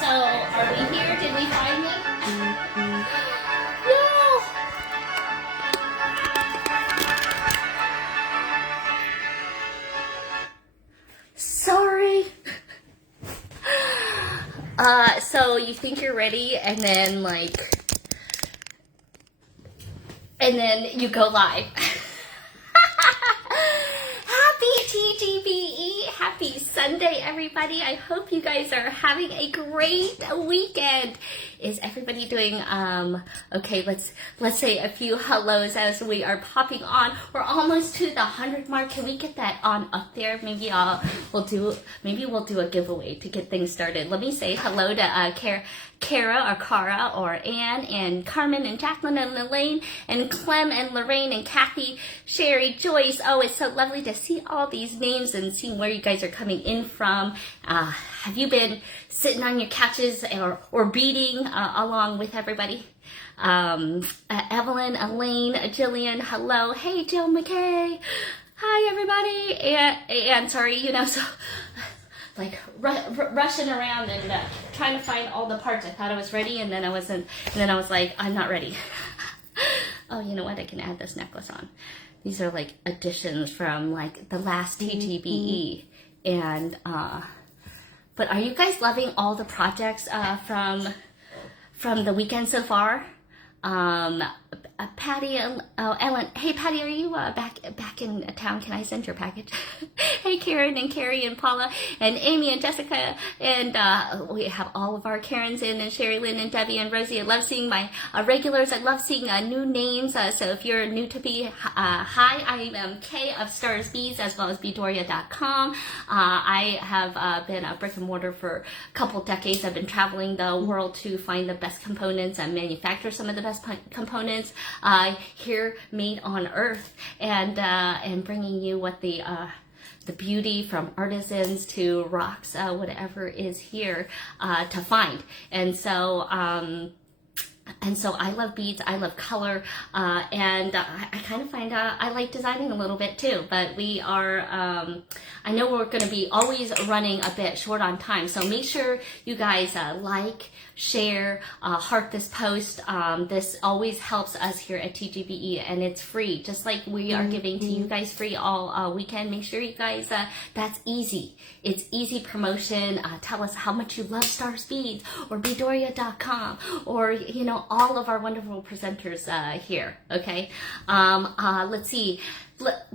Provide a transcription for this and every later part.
So, are we here? Did we find me? Yeah. Sorry. So you think you're ready, and then you go live. Happy TGBE, happy Sunday, everybody. I hope you guys are having a great weekend. Is everybody doing okay? Let's say a few hellos as we are popping on. We're almost to the 100 mark. Can we get that on up there? Maybe we'll do a giveaway to get things started. Let me say hello to Kara or Cara or Anne and Carmen and Jacqueline and Elaine and Clem and Lorraine and Kathy, Sherry, Joyce. Oh, it's so lovely to see all these names and seeing where you guys are coming in from. Have you been sitting on your couches or beating along with everybody? Evelyn, Elaine, Jillian, hello. Hey, Jill McKay. Hi, everybody. And sorry, so like rushing around and trying to find all the parts. I thought I was ready, and then I wasn't. And then I was like, I'm not ready. Oh, you know what? I can add this necklace on. These are like additions from like the last TGBE, and but are you guys loving all the projects from the weekend so far? Patty, Ellen. Hey, Patty, are you back in town? Can I send your package? Hey, Karen and Carrie and Paula and Amy and Jessica, and we have all of our Karens in, and Sherry Lynn and Debbie and Rosie. I love seeing my regulars. I love seeing new names. So if you're new to me, hi, I am Kay of Stars Bees as well as bedoria.com. I have been a brick and mortar for a couple decades. I've been traveling the world to find the best components and manufacture some of the best components here made on Earth, and bringing you what the beauty from artisans to rocks, whatever is here to find. And so I love beads, I love color, and I kind of find I like designing a little bit too, but we are, I know we're going to be always running a bit short on time, so make sure you guys like, share, heart this post. This always helps us here at TGBE, and it's free, just like we are giving to you guys free all weekend. Make sure you guys, that's easy. It's easy promotion. Tell us how much you love Star Speeds or bedoria.com, or all of our wonderful presenters here. Okay, let's see.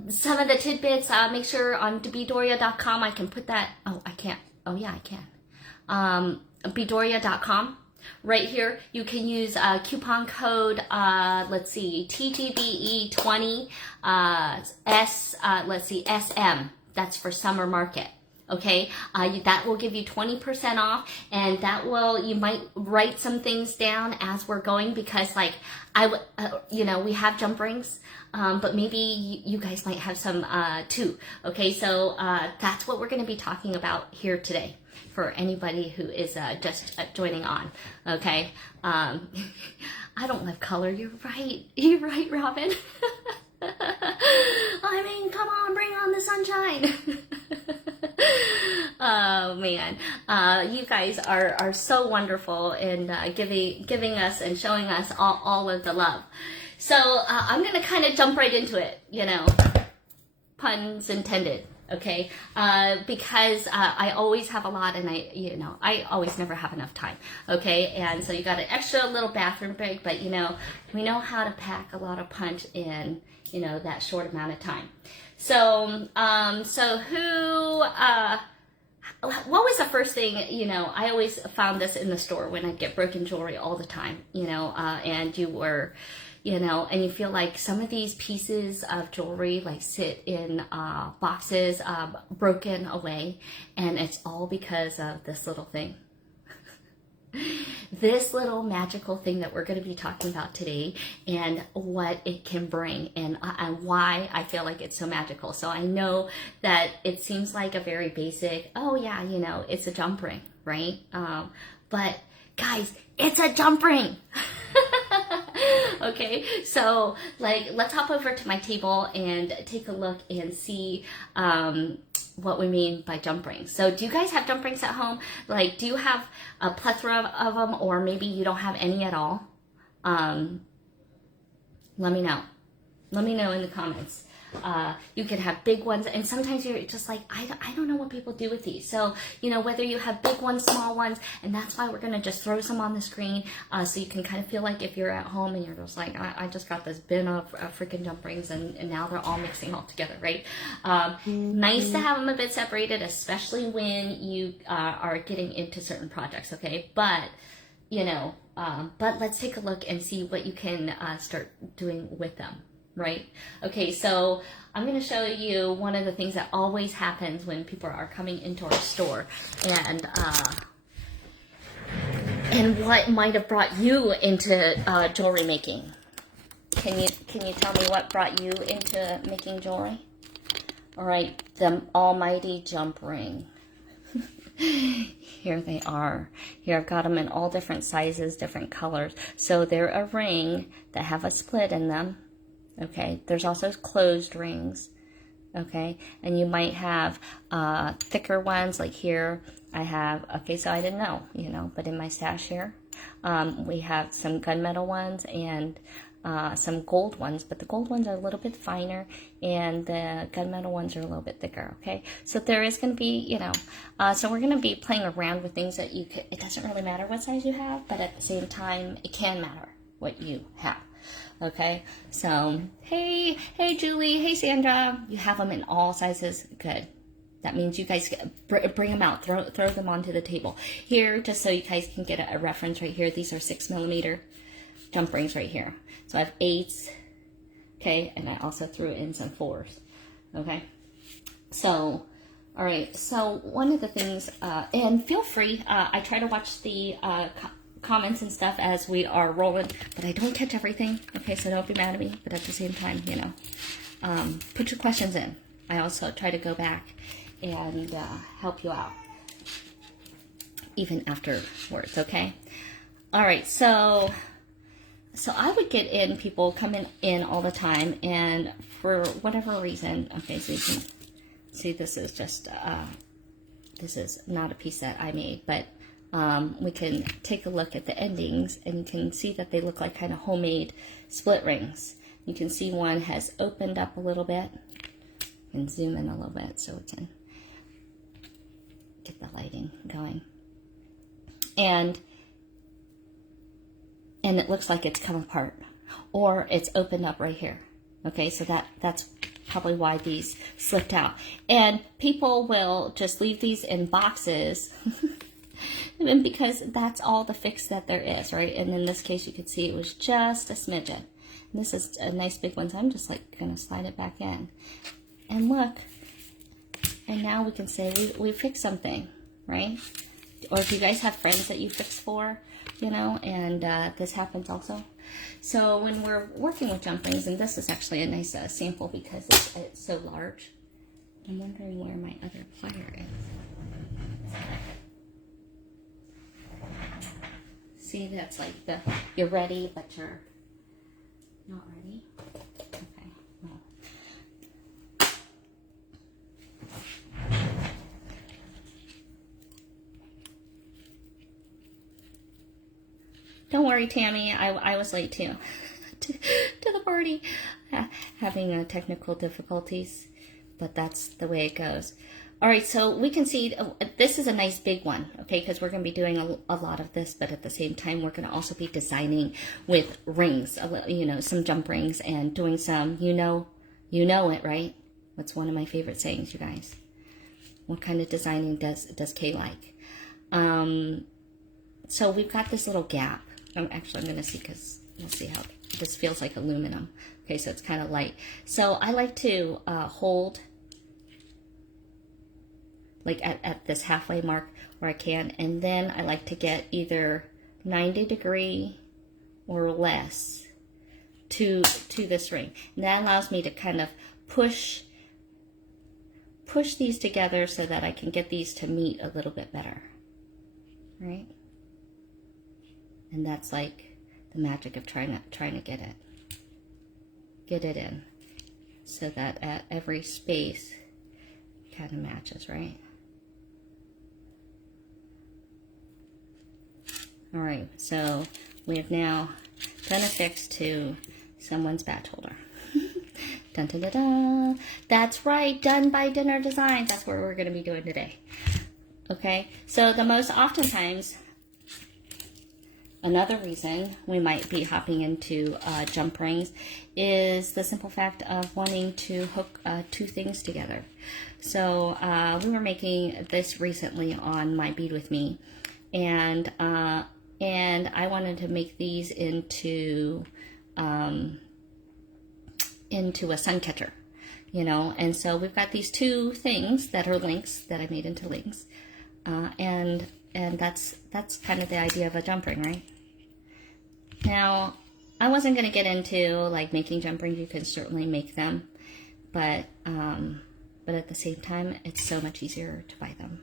Some of the tidbits, make sure on bedoria.com I can put that. Oh, I can't. Oh, yeah, I can. Bedoria.com. Right here, you can use coupon code, let's see, TGBE20, let's see, SM. That's for summer market. Okay, that will give you 20% off, and that will, you might write some things down as we're going, because like you know, we have jump rings, but maybe you guys might have some too. Okay, so that's what we're going to be talking about here today for anybody who is just joining on. Okay, I don't love color. You're right, Robin. I mean, come on, bring on the sunshine. Oh man, you guys are so wonderful in giving us and showing us all of the love. So I'm gonna kind of jump right into it, you know, puns intended. Okay, because I always have a lot, and I always never have enough time. Okay, and so you got an extra little bathroom break, but you know, we know how to pack a lot of punch in, you know, that short amount of time. So, what was the first thing, you know, I always found this in the store when I'd get broken jewelry all the time, you know, and you were, you know, and you feel like some of these pieces of jewelry like sit in boxes, broken away, and it's all because of this little thing. This little magical thing that we're going to be talking about today, and what it can bring, and why I feel like it's so magical. So I know that it seems like a very basic, oh yeah, you know, it's a jump ring, right? But guys, it's a jump ring. Okay, so like, let's hop over to my table and take a look and see what we mean by jump rings. So do you guys have jump rings at home? Like, do you have a plethora of them, or maybe you don't have any at all? Let me know. Let me know in the comments. You can have big ones, and sometimes you're just like, I don't know what people do with these. So, you know, whether you have big ones, small ones, and that's why we're going to just throw some on the screen, so you can kind of feel like if you're at home and you're just like, I just got this bin of freaking jump rings, and now they're all mixing all together, right? Nice to have them a bit separated, especially when you are getting into certain projects, okay? But, you know, but let's take a look and see what you can start doing with them. Right? Okay, so I'm going to show you one of the things that always happens when people are coming into our store, and what might have brought you into jewelry making. Can you tell me what brought you into making jewelry? All right, the almighty jump ring. Here they are. Here I've got them in all different sizes, different colors. So they're a ring that have a split in them. Okay, there's also closed rings, okay, and you might have thicker ones, like here I have, okay, so I didn't know, you know, but in my stash here, we have some gunmetal ones and some gold ones, but the gold ones are a little bit finer, and the gunmetal ones are a little bit thicker, okay, so there is going to be, you know, so we're going to be playing around with things that you could, it doesn't really matter what size you have, but at the same time, it can matter what you have. Okay, so, hey Julie, hey Sandra, you have them in all sizes, good. That means you guys bring them out, throw them onto the table. Here, just so you guys can get a reference right here, these are 6mm jump rings right here. So I have 8s, okay, and I also threw in some 4s, okay. So, all right, so one of the things, and feel free, I try to watch the comments and stuff as we are rolling, but I don't catch everything, okay, so don't be mad at me, but at the same time, you know, put your questions in. I also try to go back and help you out, even afterwards, okay? All right, so I would get in people coming in all the time, and for whatever reason, okay, so you can see this is just, this is not a piece that I made, but we can take a look at the endings, and you can see that they look like kind of homemade split rings. You can see one has opened up a little bit, and zoom in a little bit so it's in, get the lighting going, and it looks like it's come apart, or it's opened up right here. Okay, so that's probably why these slipped out, and people will just leave these in boxes and because that's all the fix that there is, right? And in this case, you could see it was just a smidgen. And this is a nice big one, so I'm just like gonna slide it back in. And look, And now we can say we fixed something, right? Or if you guys have friends that you fix for, you know, and this happens also. So when we're working with jump rings, and this is actually a nice sample because it's so large. I'm wondering where my other plier is. See, that's like you're ready, but you're not ready. Okay, well. Don't worry, Tammy, I was late too to the party, having technical difficulties, but that's the way it goes. All right, so we can see this is a nice big one, okay, because we're going to be doing a lot of this, but at the same time, we're going to also be designing with rings, you know, some jump rings, and doing some, you know it, right? That's one of my favorite sayings, you guys. What kind of designing does Kay like? So we've got this little gap. Actually, I'm going to see, because we'll see how this feels like aluminum. Okay, so it's kind of light. So I like to hold like at this halfway mark where I can, and then I like to get either 90° or less to this ring. And that allows me to kind of push these together so that I can get these to meet a little bit better, right? And that's like the magic of trying to get it in so that at every space kind of matches, right? All right, so we have now done a fix to someone's badge holder. Dun, dun, dun, dun. That's right, done by Dinner Designs. That's what we're going to be doing today. Okay, so the most oftentimes, another reason we might be hopping into jump rings is the simple fact of wanting to hook two things together. So we were making this recently on My Bead With Me, and I wanted to make these into a sun catcher, you know. And so we've got these two things that are links that I made into links, and that's kind of the idea of a jump ring, right? Now, I wasn't going to get into like making jump rings. You can certainly make them, but at the same time, it's so much easier to buy them.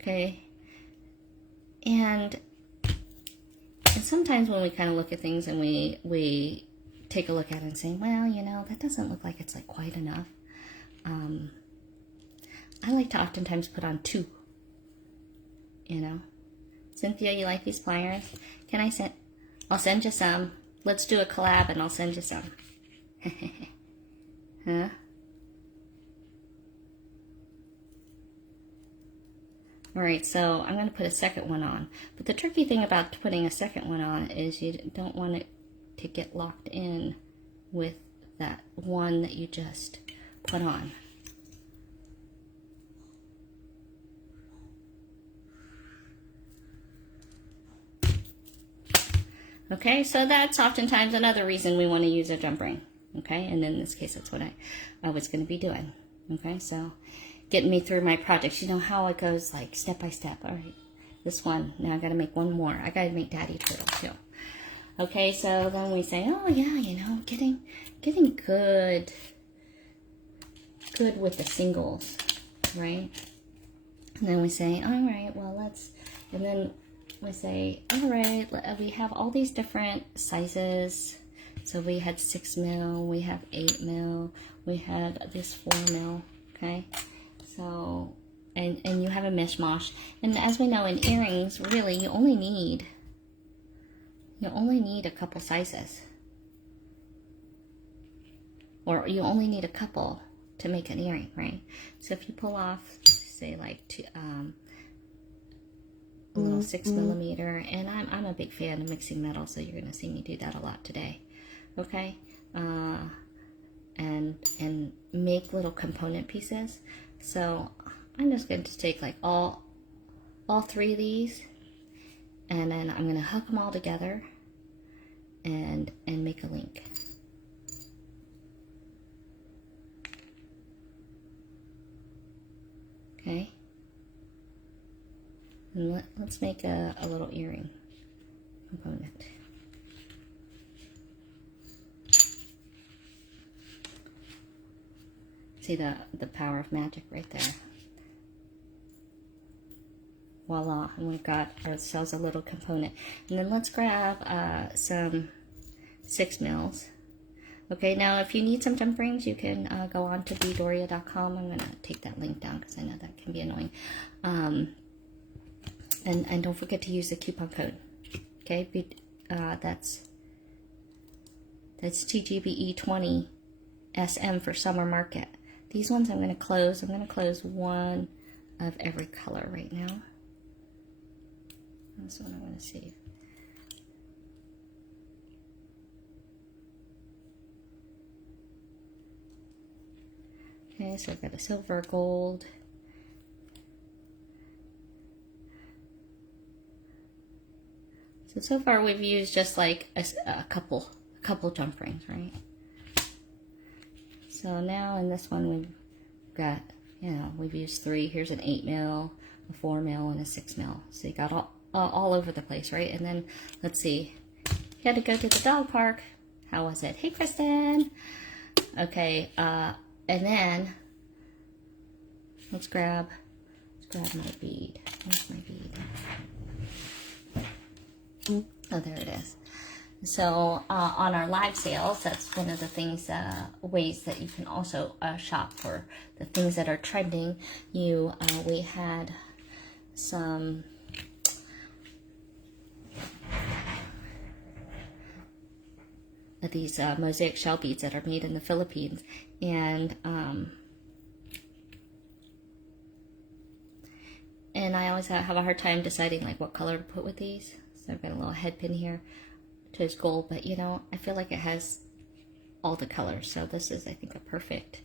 Okay, and sometimes when we kind of look at things and we take a look at it and say, well, you know, that doesn't look like it's like quite enough. I like to oftentimes put on two, you know. Cynthia, you like these pliers? I'll send you some. Let's do a collab and I'll send you some. Huh? All right, so I'm going to put a second one on. But the tricky thing about putting a second one on is you don't want it to get locked in with that one that you just put on. Okay, so that's oftentimes another reason we want to use a jump ring. Okay, and in this case, that's what I was going to be doing. Okay, so getting me through my projects. You know how it goes, like step by step. All right, this one. Now I got to make one more. I got to make Daddy Turtle too. Okay, so then we say, oh yeah, you know, getting good with the singles, right? And then we say, all right, well let's, and then we say, all right, we have all these different sizes. So we had 6 mil, we have 8 mil, we had this 4 mil, okay? So, and you have a mishmash. And as we know in earrings, really, you only need a couple sizes. Or you only need a couple to make an earring, right? So if you pull off, say like a little 6 millimeter, and I'm a big fan of mixing metal, so you're gonna see me do that a lot today, okay? And make little component pieces. So I'm just going to take like all 3 of these, and then I'm gonna hook them all together and make a link. Okay. And let's make a little earring component. See the power of magic right there. Voila, and we've got ourselves a little component. And then let's grab some 6 mils. Okay, now if you need some jump rings, you can go on to bdoria.com. I'm going to take that link down because I know that can be annoying. And don't forget to use the coupon code. Okay, that's TGBE 20 SM for summer market. These ones I'm going to close. I'm going to close one of every color right now. This one I want to save. Okay, so I've got a silver, gold. So far we've used just like a couple jump rings, right? So now in this one we've got, you know, we've used 3. Here's an 8 mil, a 4 mil, and a 6 mil. So you got all over the place, right? And then let's see, you had to go to the dog park. How was it? Hey, Kristen. Okay, and then let's grab my bead. Where's my bead? Oh, there it is. So on our live sales, that's one of the things, ways that you can also shop for the things that are trending. We had some of these mosaic shell beads that are made in the Philippines, and I always have a hard time deciding like what color to put with these. So I've got a little head pin here to his gold, but you know, I feel like it has all the colors. So this is, I think, a perfect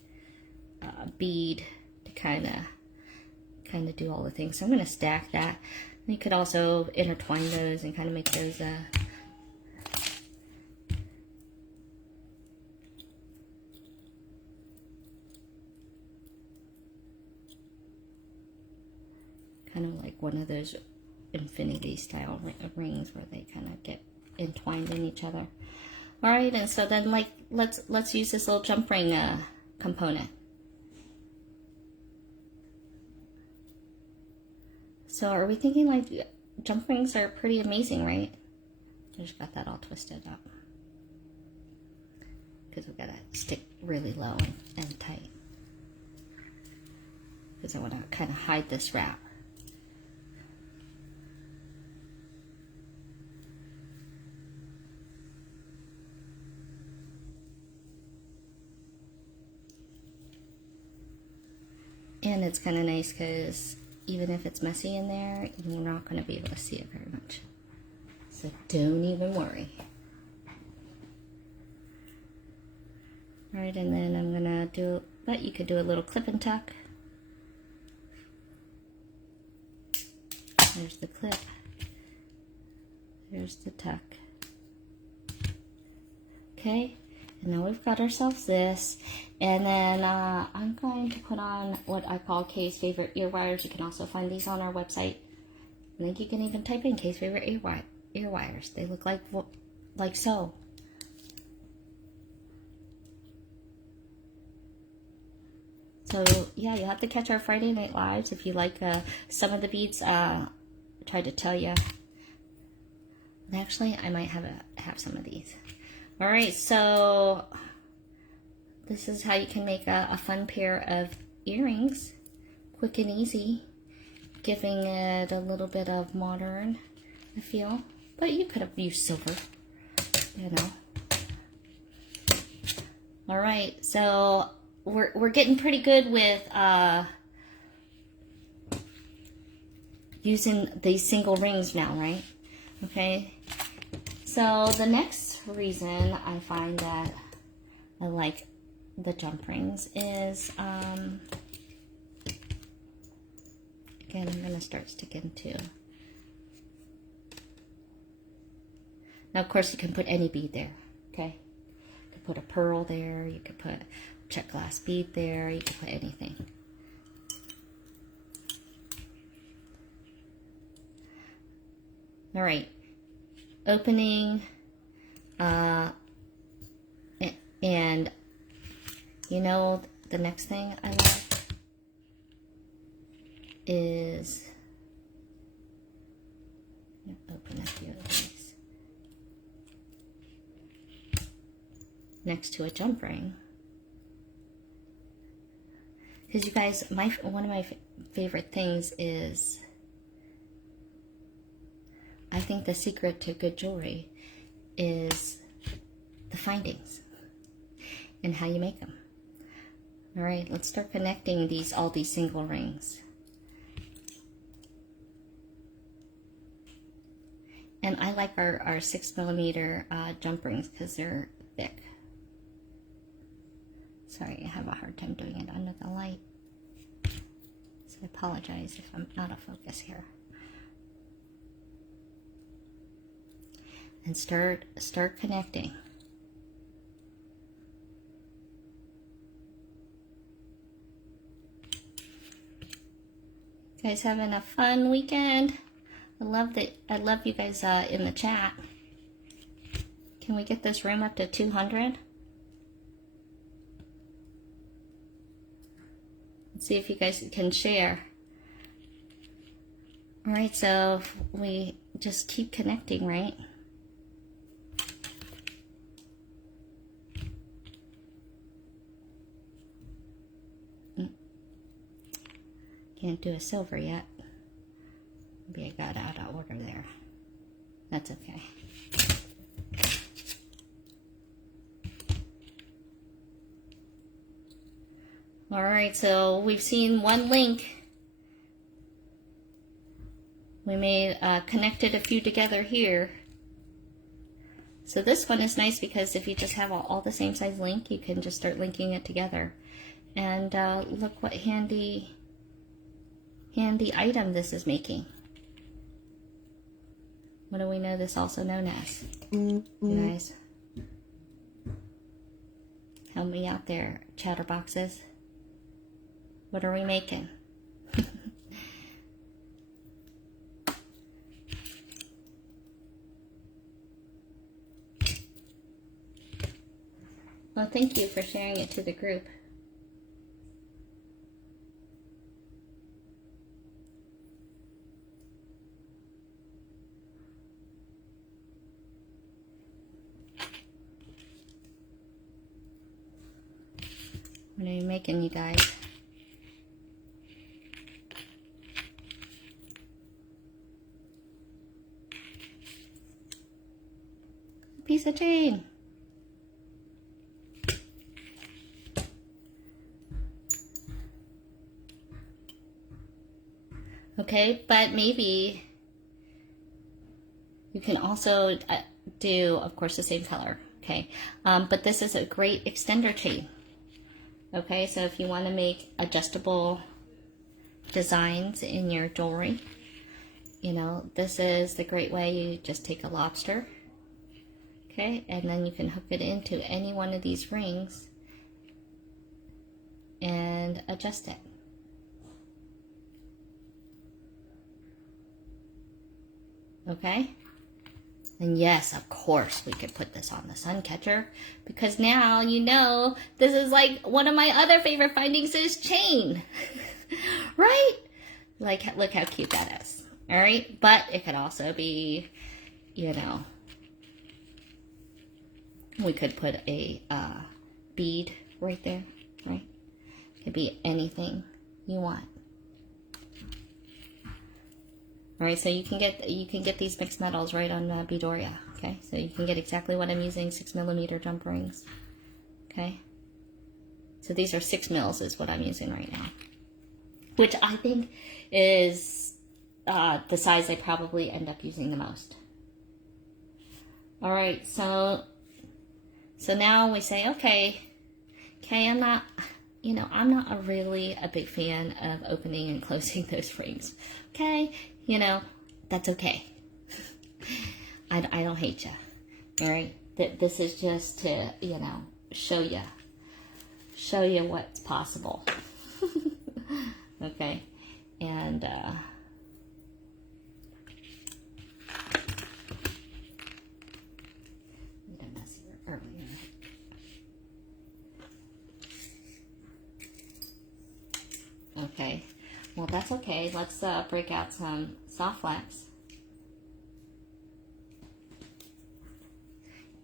bead to kind of do all the things. So I'm going to stack that. You could also intertwine those and kind of make those kind of like one of those infinity style rings where they kind of get entwined in each other. All right, and so then like let's use this little jump ring component. So are we thinking like jump rings are pretty amazing, right? I just got that all twisted up because we've got to stick really low and tight because I want to kind of hide this wrap. And it's kind of nice because even if it's messy in there, you're not going to be able to see it very much. So don't even worry. All right, and then I'm going to do, but you could do a little clip and tuck. There's the clip. There's the tuck. Okay. And now we've got ourselves this, and then I'm going to put on what I call Kay's favorite ear wires. You can also find these on our website. I think you can even type in Kay's favorite ear wires. They look like so. So yeah, you'll have to catch our Friday Night Lives if you like some of the beads. I tried to tell you. And actually, I might have some of these. All right, so this is how you can make a fun pair of earrings, quick and easy, giving it a little bit of modern feel. But you could have used silver, you know. All right, so we're getting pretty good with using these single rings now, right? Okay. So the next reason I find that I like the jump rings is, again, I'm going to start sticking to. Now, of course, you can put any bead there, okay? You could put a pearl there, you could put a check glass bead there, you could put anything. All right, opening, and you know, the next thing I like is, open a few of these, next to a jump ring. Because you guys, one of my favorite things is, I think the secret to good jewelry is the findings and how you make them. All right, let's start connecting all these single rings. And I like our 6mm jump rings because they're thick. Sorry, I have a hard time doing it under the light. So I apologize if I'm out of focus here. And start connecting. You guys having a fun weekend? I love you guys in the chat. Can we get this room up to 200? Let's see if you guys can share. All right, so we just keep connecting, right? Can't do a silver yet. Maybe I got out of order there. That's okay. All right, so we've seen one link. We made connected a few together here. So this one is nice because if you just have all the same size link, you can just start linking it together. And look what handy item this is making. What do we know this also known as? You guys, help me out there, chatterboxes. What are we making? Well, thank you for sharing it to the group. What are you making, you guys? Piece of chain. Okay, but maybe you can also do, of course, the same color. Okay, but this is a great extender chain. Okay, so if you want to make adjustable designs in your jewelry, you know, this is the great way. You just take a lobster, okay, and then you can hook it into any one of these rings and adjust it. Okay, and yes, of course we could put this on the sun catcher, because now you know this is like one of my other favorite findings is chain. Right? Like, look how cute that is. All right, but it could also be, you know, we could put a bead right there, right? It could be anything you want. All right, so you can get these mixed metals right on Bedoria. Okay, so you can get exactly what I'm using, 6mm jump rings. Okay, so these are 6 mils is what I'm using right now, which I think is the size I probably end up using the most. All right, so now we say, okay, I'm not, you know, I'm not really a big fan of opening and closing those rings. Okay, you know, that's okay. I don't hate you. All right, this is just to, you know, show you what's possible. Okay, and Okay, well that's okay. Let's break out some soft flax.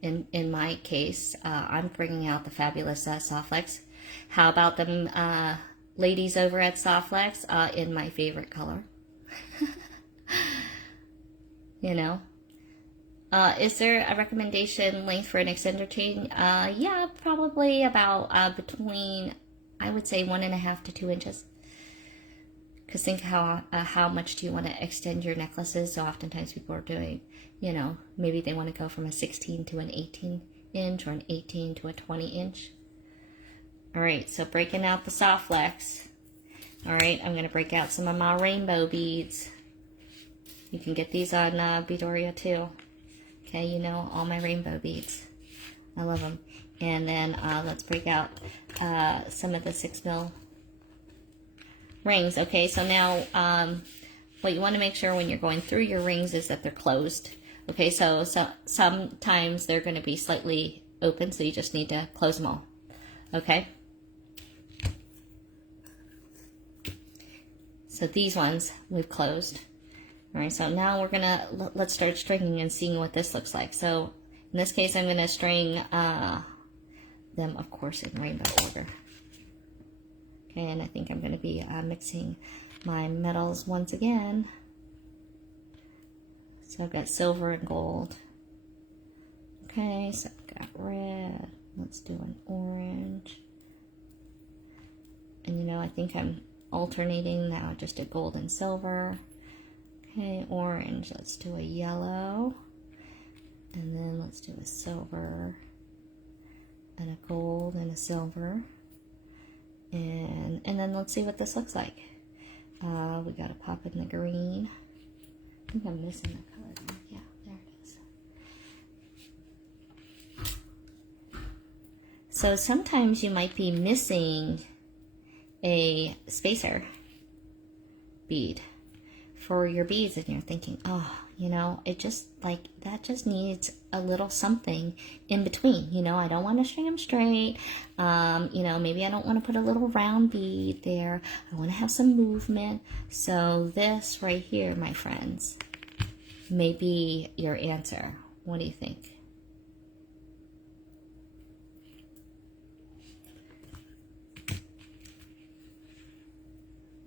In my case, I'm bringing out the fabulous soft flax. How about them ladies over at Soft Flax in my favorite color? You know, is there a recommendation length for an extender chain? Yeah, probably about between, I would say, 1.5 to 2 inches. Because think how much do you want to extend your necklaces? So oftentimes people are doing, you know, maybe they want to go from a 16 to an 18 inch or an 18 to a 20 inch. All right, so breaking out the soft flax. All right, I'm going to break out some of my rainbow beads. You can get these on Beadoria too. Okay, you know, all my rainbow beads. I love them. And then let's break out some of the 6mm rings. Okay, so now what you want to make sure when you're going through your rings is that they're closed. Okay, so sometimes they're going to be slightly open, so you just need to close them all. Okay. So these ones we've closed. All right, so now we're gonna, let's start stringing and seeing what this looks like. So in this case, I'm gonna string them, of course, in rainbow order. Okay, and I think I'm gonna be mixing my metals once again. So I've got silver and gold. Okay, so I've got red. Let's do an orange. And you know, I think I'm alternating now. Just a gold and silver. Okay, orange. Let's do a yellow. And then let's do a silver and a gold and a silver. And then let's see what this looks like. We got to pop in the green. I think I'm missing the color. Yeah, there it is. So sometimes you might be missing a spacer bead for your beads, and you're thinking, oh, you know, it just like that just needs a little something in between. You know, I don't want to string them straight. You know, maybe I don't want to put a little round bead there. I want to have some movement. So this right here, my friends, may be your answer. What do you think?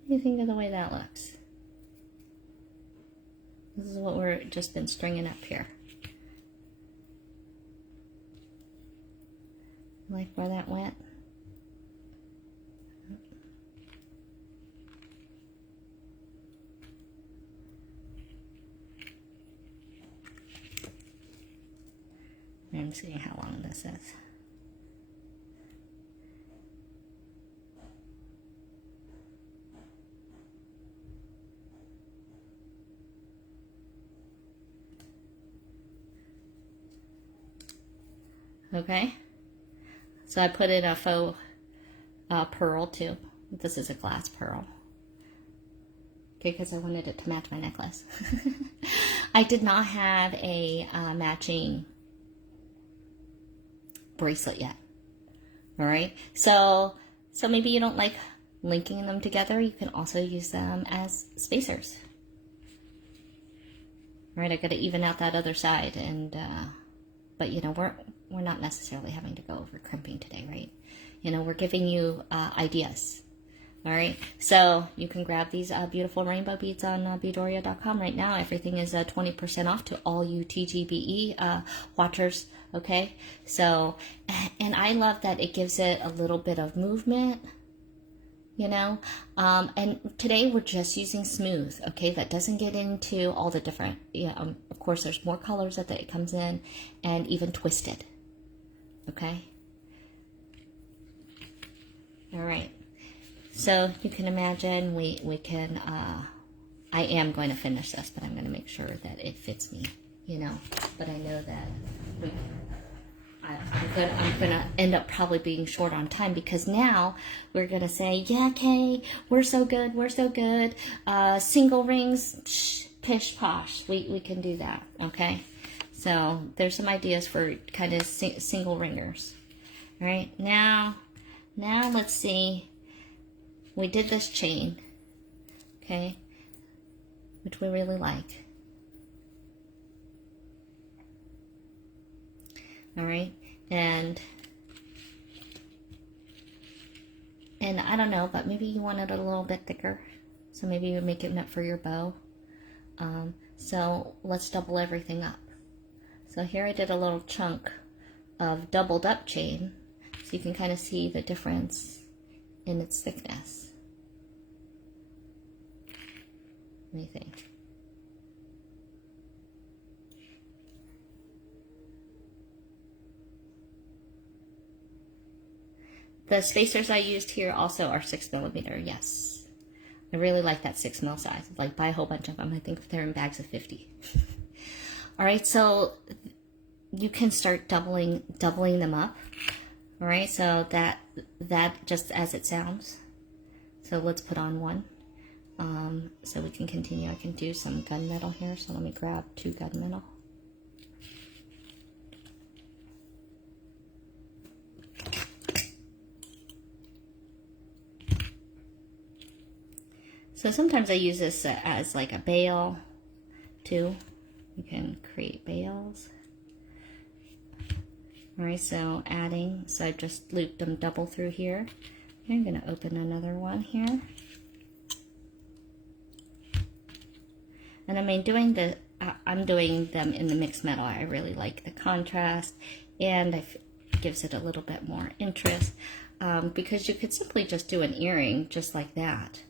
What do you think of the way that looks? This is what we're just been stringing up here. Like where that went? I'm seeing how long this is. Okay, so I put in a faux pearl too. This is a glass pearl. Okay, because I wanted it to match my necklace. I did not have a matching bracelet yet. All right, so maybe you don't like linking them together. You can also use them as spacers. All right, I got to even out that other side, and but you know, we're not necessarily having to go over crimping today, right? You know, we're giving you ideas. All right, so you can grab these beautiful rainbow beads on Beadoria.com right now. Everything is 20% off to all you TGBE watchers, okay? So, and I love that it gives it a little bit of movement, you know? And today we're just using smooth, okay? That doesn't get into all the different, of course, there's more colors that it comes in, and even twisted, okay? All right. So you can imagine we can, I am going to finish this, but I'm going to make sure that it fits me, you know, but I know that I'm going to end up probably being short on time, because now we're going to say, yeah, Kay, we're so good. Single rings, pish posh. We can do that. Okay. So there's some ideas for kind of single ringers. All right. Now let's see. we did this chain, okay, which we really like. All right, and I don't know, but maybe you want it a little bit thicker, so maybe you make it meant for your bow. So let's double everything up. So here I did a little chunk of doubled up chain, so you can kind of see the difference in its thickness. What do you think? The spacers I used here also are 6mm, yes. I really like that 6mm size. Like, buy a whole bunch of them. I think they're in bags of 50. All right, so you can start doubling them up. All right, so that just as it sounds. So let's put on one. So we can continue. I can do some gunmetal here. So let me grab 2 gunmetal. So sometimes I use this as like a bail too. You can create bails. All right, so adding, so I just looped them double through here. I'm gonna open another one here. And I mean, I'm doing them in the mixed metal. I really like the contrast, and it gives it a little bit more interest, because you could simply just do an earring just like that,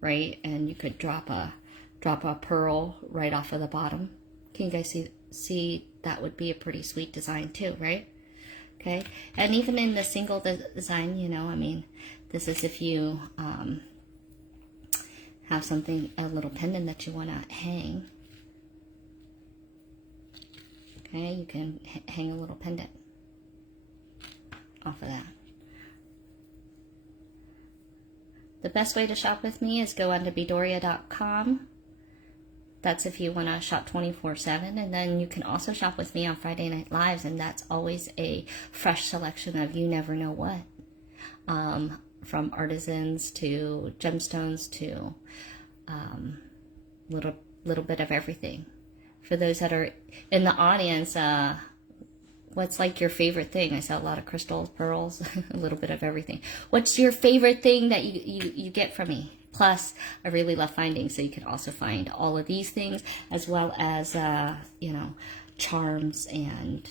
right? And you could drop a pearl right off of the bottom. Can you guys see that would be a pretty sweet design too, right? Okay, and even in the single design, you know, I mean, this is if you have something, a little pendant that you want to hang. Okay, you can hang a little pendant off of that. The best way to shop with me is go onto bedoria.com. That's if you want to shop 24/7, and then you can also shop with me on Friday Night Lives, and that's always a fresh selection of you never know what, from artisans to gemstones to little bit of everything. For those that are in the audience, what's like your favorite thing? I saw a lot of crystals, pearls, a little bit of everything. What's your favorite thing that you get from me? Plus, I really love finding, so you can also find all of these things, as well as, you know, charms and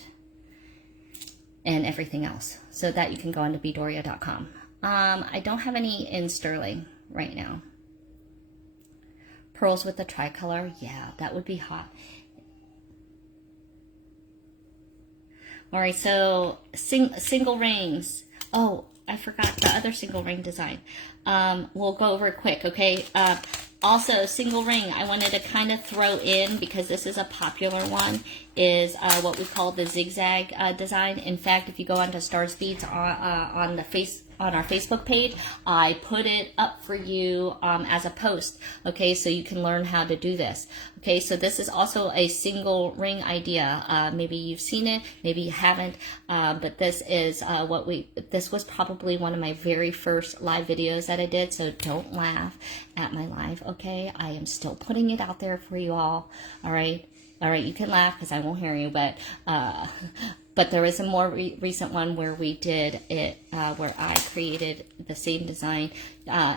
everything else. So that you can go onto bedoria.com. I don't have any in sterling right now. Pearls with the tricolor, yeah, that would be hot. All right, so single rings. Oh, I forgot the other single ring design. We'll go over it quick, okay? Also, single ring, I wanted to kind of throw in, because this is a popular one, is what we call the zigzag design. In fact, if you go onto Stars Beads on our Facebook page, I put it up for you as a post, okay, so you can learn how to do this. Okay, so this is also a single ring idea. Maybe you've seen it, maybe you haven't, but this is this was probably one of my very first live videos that I did, so don't laugh at my live, okay? I am still putting it out there for you all right? All right, you can laugh because I won't hear you, but there is a more recent one where we did it, where I created the same design.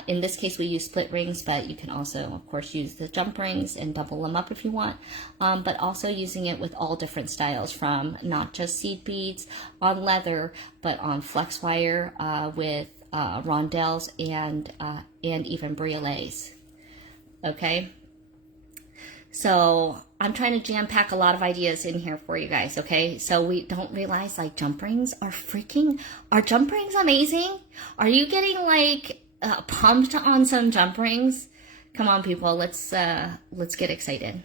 In this case, we use split rings, but you can also, of course, use the jump rings and double them up if you want. But also using it with all different styles, from not just seed beads on leather, but on flex wire with rondelles and even briolets. Okay. So I'm trying to jam pack a lot of ideas in here for you guys, okay? So we don't realize, like, jump rings are jump rings amazing? Are you getting like pumped on some jump rings? Come on, people, let's get excited.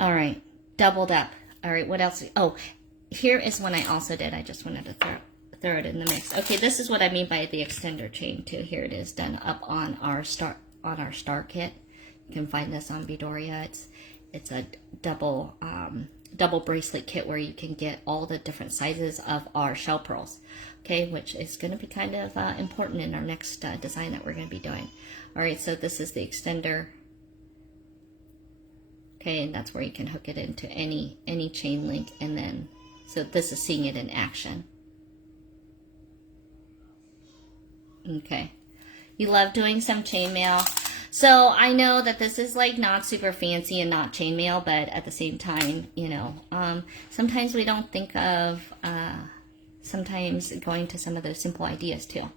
All right, doubled up. All right, what else? Oh, here is one I also did. I just wanted to throw it in the mix. Okay, this is what I mean by the extender chain too. Here it is, done up on our star kit. You can find this on Bedoria. It's a double double bracelet kit where you can get all the different sizes of our shell pearls, okay, which is going to be kind of important in our next design that we're going to be doing. All right, so this is the extender, okay, and that's where you can hook it into any chain link, and then so this is seeing it in action. Okay, you love doing some chainmail. So I know that this is like not super fancy and not chainmail, but at the same time, you know, sometimes we don't think of sometimes going to some of those simple ideas too.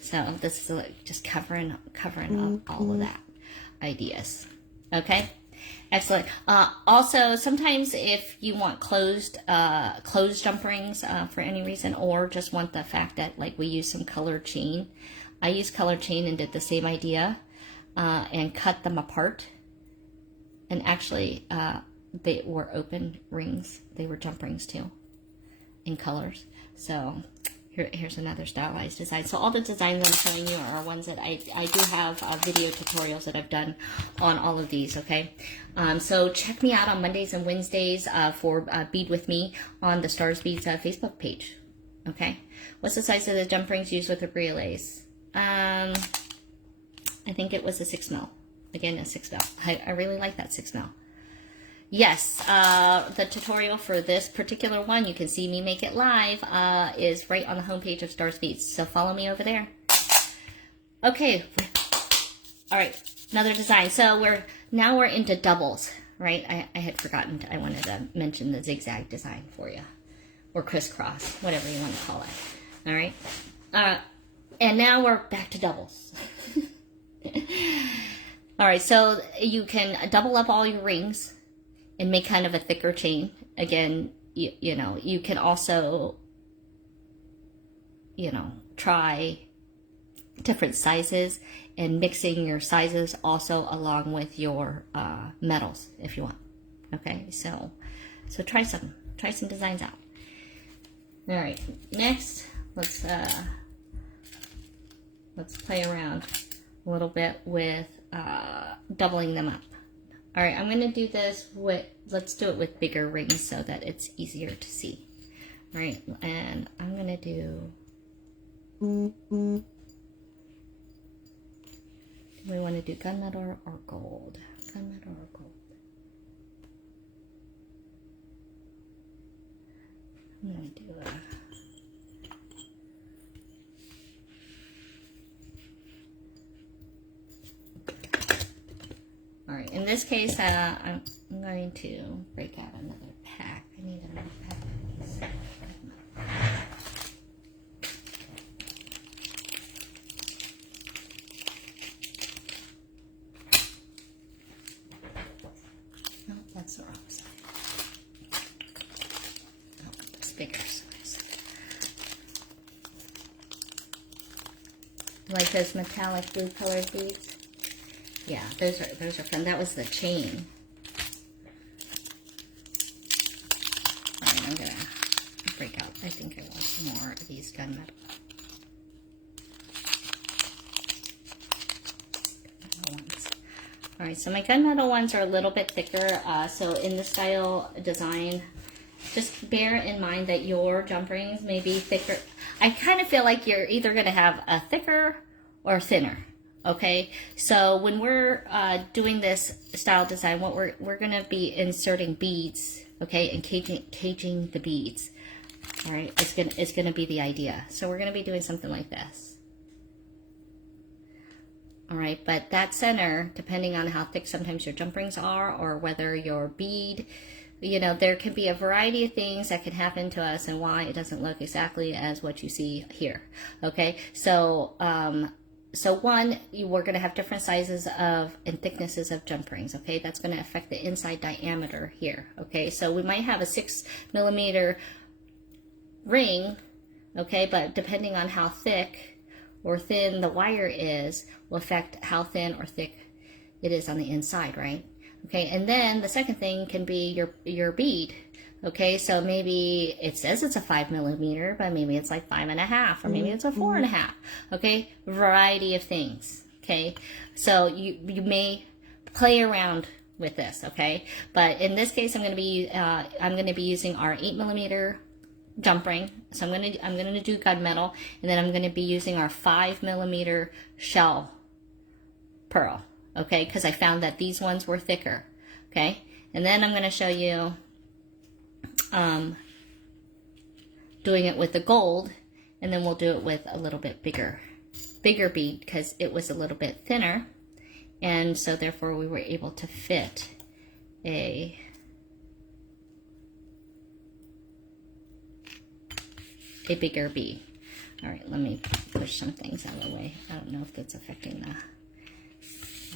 So this is like just covering up all of that ideas. Okay, excellent. Also, sometimes if you want closed jump rings for any reason, or just want the fact that like we use some colored chain, I used colored chain and did the same idea. And cut them apart, and actually they were open rings. They were jump rings too, in colors. So here's another stylized design. So all the designs I'm showing you are ones that I do have video tutorials that I've done on all of these, okay? So check me out on Mondays and Wednesdays for Bead With Me on the Stars Beads Facebook page, okay? What's the size of the jump rings used with the relays? I think it was a 6 mil. Again, a 6 mil. I really like that 6 mil. Yes, the tutorial for this particular one, you can see me make it live, is right on the homepage of Stars Beads. So follow me over there. Okay. All right, another design. So now we're into doubles, right? I had forgotten. I wanted to mention the zigzag design for you, or crisscross, whatever you want to call it. All right. And now we're back to doubles. All right, so you can double up all your rings and make kind of a thicker chain. Again, you know, you can also, you know, try different sizes and mixing your sizes also along with your metals if you want. Okay, so try some designs out. All right, next let's play around a little bit with doubling them up. All right, I'm going to do this with, let's do it with bigger rings so that it's easier to see. All right, and I'm going to do, do we want to do gunmetal or gold? Gunmetal or gold? I'm going to do a, all right, in this case, I'm going to break out another pack. I need another pack of these. No, that's the wrong side. Oh, it's bigger size. Like those metallic blue colored beads? Yeah, those are fun. That was the chain. All right, I'm gonna break out. I think I want some more of these gunmetal. Ones. All right, so my gunmetal ones are a little bit thicker. So in the style design, just bear in mind that your jump rings may be thicker. I kind of feel like you're either gonna have a thicker or thinner. Okay, so when we're doing this style design, what we're going to be inserting beads, okay, and caging the beads. All right, it's gonna be the idea. So we're going to be doing something like this. All right, but that center, depending on how thick sometimes your jump rings are, or whether your bead, you know, there can be a variety of things that can happen to us and why it doesn't look exactly as what you see here. Okay, so so one, we're going to have different sizes of and thicknesses of jump rings, okay? That's going to affect the inside diameter here, okay? So we might have a 6 millimeter ring, okay? But depending on how thick or thin the wire is, will affect how thin or thick it is on the inside, right? Okay, and then the second thing can be your bead. Okay, so maybe it says it's a 5 millimeter, but maybe it's like 5.5, or maybe it's a 4.5. Okay, variety of things. Okay, so you may play around with this, okay? But in this case, I'm going to be using our 8mm jump ring. So I'm going to do gunmetal, and then I'm going to be using our 5mm shell pearl, okay? Because I found that these ones were thicker, okay? And then I'm going to show you doing it with the gold, and then we'll do it with a little bit bigger bead because it was a little bit thinner, and so therefore we were able to fit a bigger bead. All right, let me push some things out of the way. I don't know if that's affecting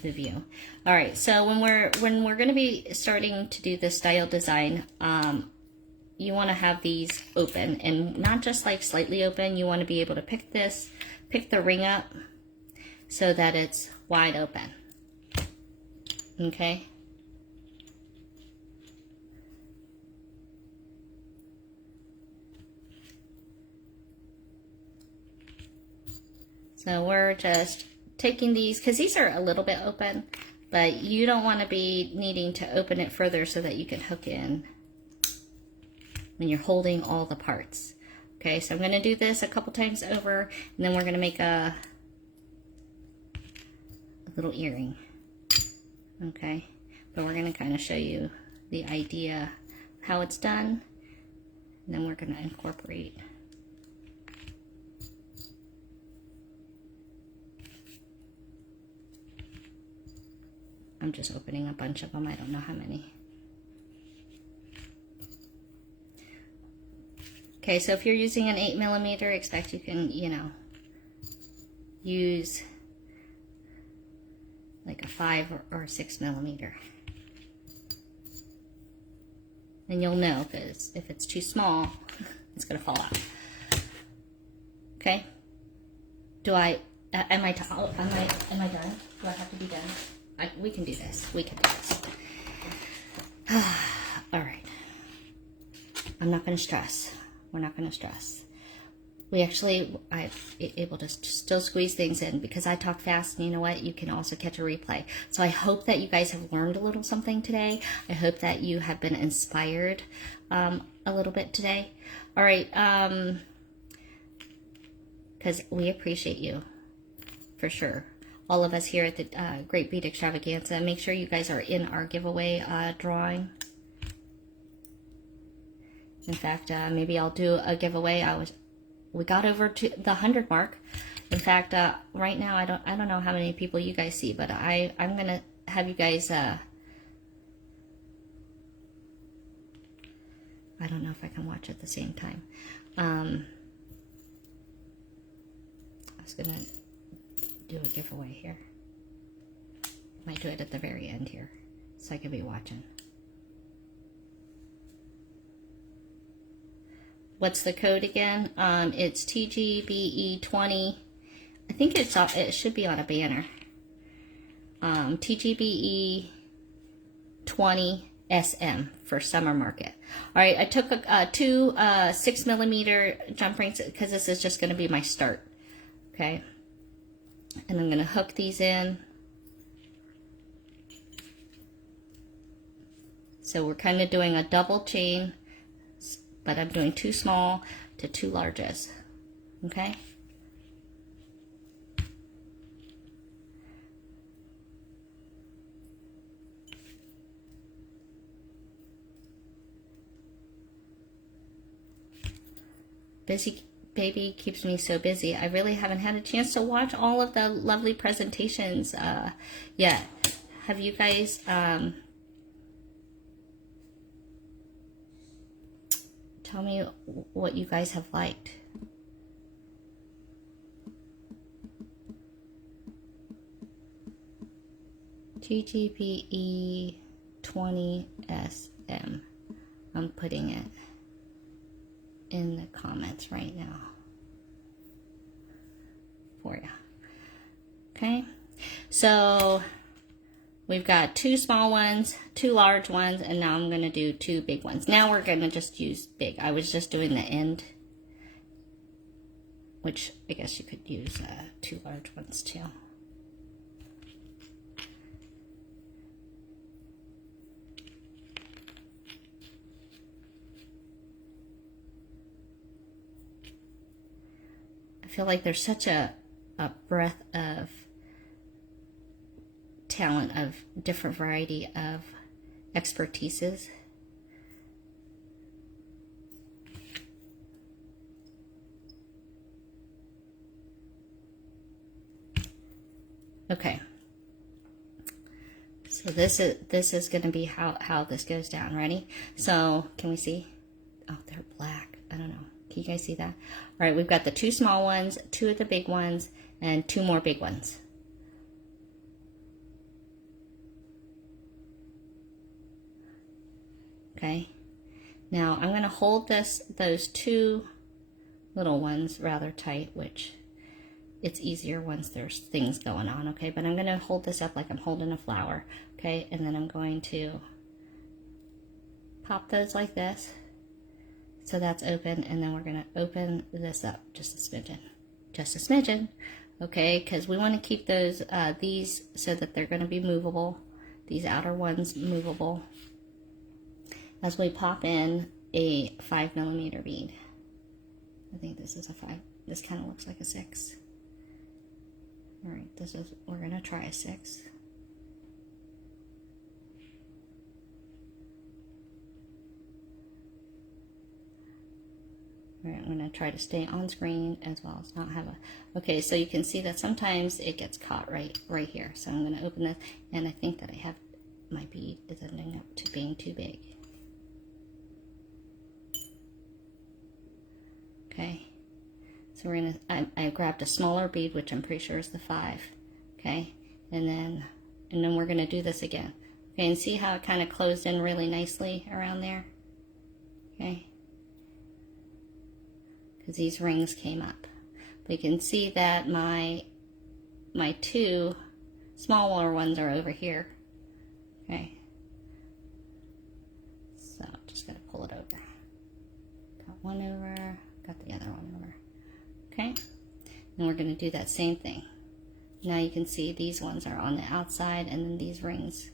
the view. All right, so when we're going to be starting to do the style design, you want to have these open, and not just like slightly open. You want to be able to pick the ring up so that it's wide open. Okay. So we're just taking these, because these are a little bit open, but you don't want to be needing to open it further so that you can hook in when you're holding all the parts. Okay, so I'm going to do this a couple times over, and then we're going to make a little earring. Okay, but we're going to kind of show you the idea how it's done, and then we're going to incorporate. I'm just opening a bunch of them. I don't know how many. Okay, so if you're using an 8mm, expect you can, use like a 5 or 6mm. And you'll know, because if it's too small, it's going to fall out. Okay? Am I done? Do I have to be done? We can do this. We can do this. All right. I'm not going to stress. We're not going to stress. I'm able to still squeeze things in because I talk fast, and you know what? You can also catch a replay. So I hope that you guys have learned a little something today. I hope that you have been inspired a little bit today. All right. Because we appreciate you, for sure. All of us here at the Great Bead Extravaganza. Make sure you guys are in our giveaway drawing. In fact, maybe I'll do a giveaway. We got over to the 100 mark. In fact, right now I don't know how many people you guys see, but I'm gonna have you guys. I don't know if I can watch at the same time. I was gonna do a giveaway here. Might do it at the very end here, so I can be watching. What's the code again? It's TGBE 20. I think it should be on a banner. TGBE 20 SM for summer market. All right, I took two 6mm jump rings because this is just going to be my start. Okay, and I'm going to hook these in. So we're kind of doing a double chain, but I'm doing 2 small to 2 larges, okay? Busy baby keeps me so busy. I really haven't had a chance to watch all of the lovely presentations yet. Have you guys... tell me what you guys have liked. TGBE 20 SM. I'm putting it in the comments right now for you. Okay, so we've got 2 small ones, 2 large ones, and now I'm going to do 2 big ones. Now we're going to just use big. I was just doing the end, which I guess you could use 2 large ones too. feel like there's such a breadth of talent, of different variety of expertises. Okay. So this is going to be how this goes down. Ready? So can we see? Oh, they're black. I don't know. Can you guys see that? All right, we've got the 2 small ones, 2 of the big ones, and 2 more big ones. Okay. Now I'm going to hold those 2 little ones rather tight, which it's easier once there's things going on. Okay, but I'm going to hold this up like I'm holding a flower. Okay, and then I'm going to pop those like this. So that's open, and then we're going to open this up just a smidgen, okay, because we want to keep those these so that they're going to be movable, these outer ones movable, as we pop in a 5mm bead. I think this is a 5. This kind of looks like a 6. All right, we're going to try a 6. All right, I'm going to try to stay on screen as well as not have a... Okay, so you can see that sometimes it gets caught right here. So I'm going to open this, and I think that I have... my bead is ending up to being too big. Okay, so we're going to... I grabbed a smaller bead, which I'm pretty sure is the 5. Okay, and then we're going to do this again. Okay, and see how it kind of closed in really nicely around there? Okay. Because these rings came up. But you can see that my 2 smaller ones are over here. Okay. So just gotta pull it over. Got one over, got the other one over. Okay. And we're gonna do that same thing. Now you can see these ones are on the outside, and then these rings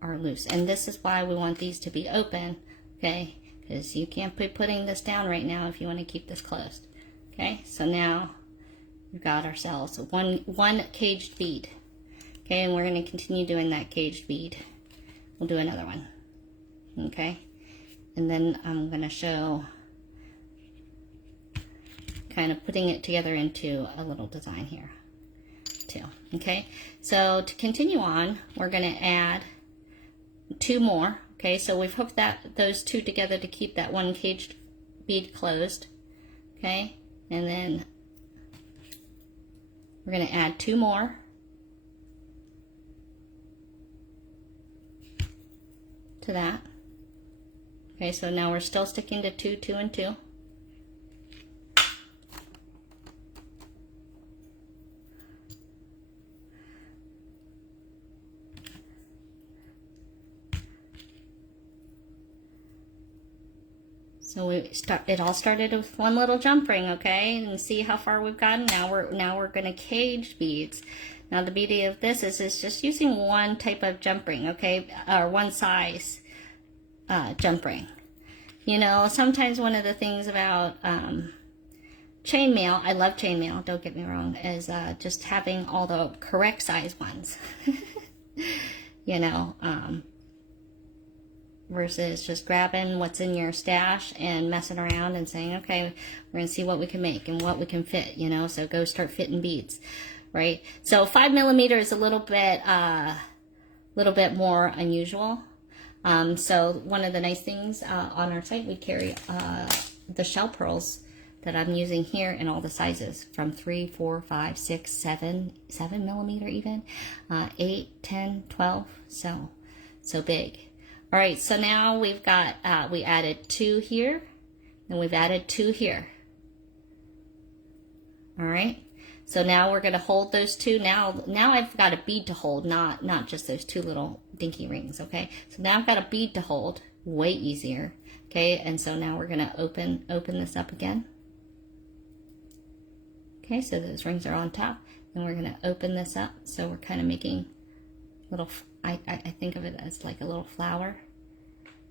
are loose. And this is why we want these to be open, okay? Because you can't be putting this down right now if you want to keep this closed. Okay, so now we've got ourselves one caged bead. Okay, and we're going to continue doing that caged bead. We'll do another one. Okay, and then I'm going to show kind of putting it together into a little design here too. Okay, so to continue on, we're going to add 2 more. Okay, so we've hooked those 2 together to keep that one caged bead closed. Okay, and then we're going to add 2 more to that. Okay, so now we're still sticking to 2, 2, and 2. So it all started with one little jump ring, okay? And see how far we've gotten. Now we're going to cage beads. Now the beauty of this is it's just using one type of jump ring, okay? Or one size jump ring. You know, sometimes one of the things about chainmail, I love chainmail, don't get me wrong, is just having all the correct size ones. You know, versus just grabbing what's in your stash and messing around and saying, okay, we're going to see what we can make and what we can fit, you know, so go start fitting beads, right? So 5mm is a little bit more unusual. So one of the nice things on our site, we carry the shell pearls that I'm using here in all the sizes from 3, 4, 5, 6, 7mm even, 8, 10, 12, so big. All right, so now we've got, we added 2 here, and we've added 2 here. All right, so now we're gonna hold those 2. Now I've got a bead to hold, not just those 2 little dinky rings, okay? So now I've got a bead to hold, way easier, okay? And so now we're gonna open this up again. Okay, so those rings are on top, and we're gonna open this up. So we're kind of making little, I think of it as like a little flower.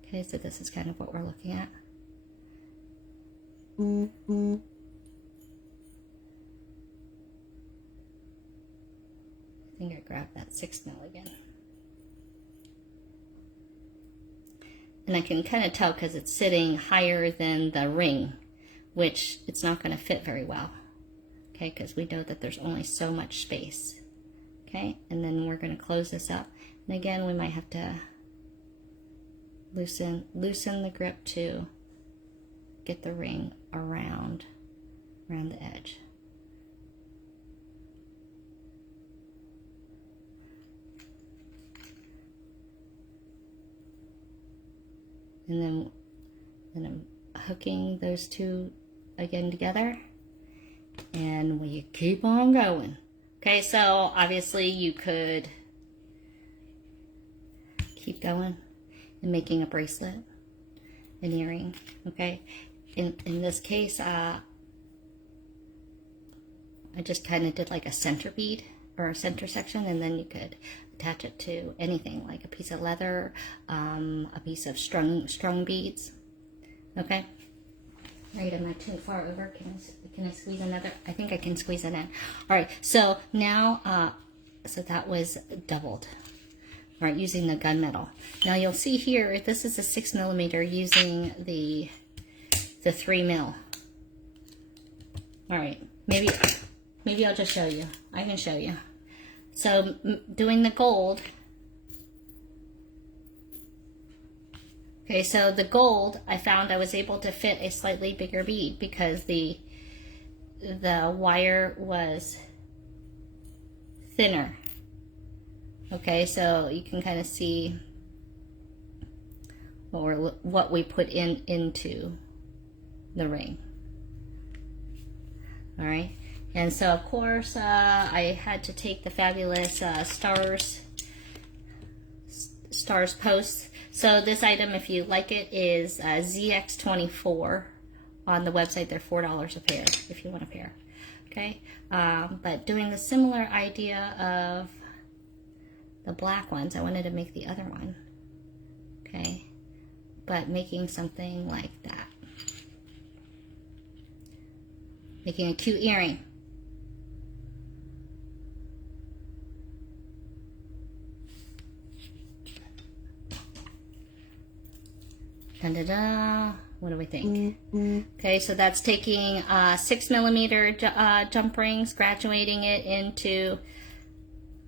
Okay, so this is kind of what we're looking at. I think I grabbed that 6 mil again. And I can kind of tell because it's sitting higher than the ring, which it's not going to fit very well. Okay, because we know that there's only so much space. Okay, and then we're going to close this up. And again, we might have to loosen the grip to get the ring around the edge. And then I'm hooking those two again together, and we keep on going. Okay, so obviously you could keep going and making a bracelet, an earring. Okay, in this case, I just kind of did like a center bead or a center section, and then you could attach it to anything, like a piece of leather, a piece of strung beads. Okay. Right, am I too far over? Can I squeeze another? I think I can squeeze it in. All right, so now, so that was doubled. All right, using the gunmetal. Now you'll see here, this is a 6 millimeter using the 3 mil. All right, maybe I'll just show you. I can show you. So doing the gold. Okay, so the gold, I found I was able to fit a slightly bigger bead because the wire was thinner. Okay, so you can kind of see what we put into the ring. All right, and so of course I had to take the fabulous stars posts. So this item, if you like it, is ZX24 on the website. They're $4 a pair if you want a pair. Okay, but doing the similar idea of the black ones, I wanted to make the other one. Okay, but making something like that, making a cute earring. Da-da-da. What do we think? Okay, so that's taking 6 millimeter jump rings, graduating it into,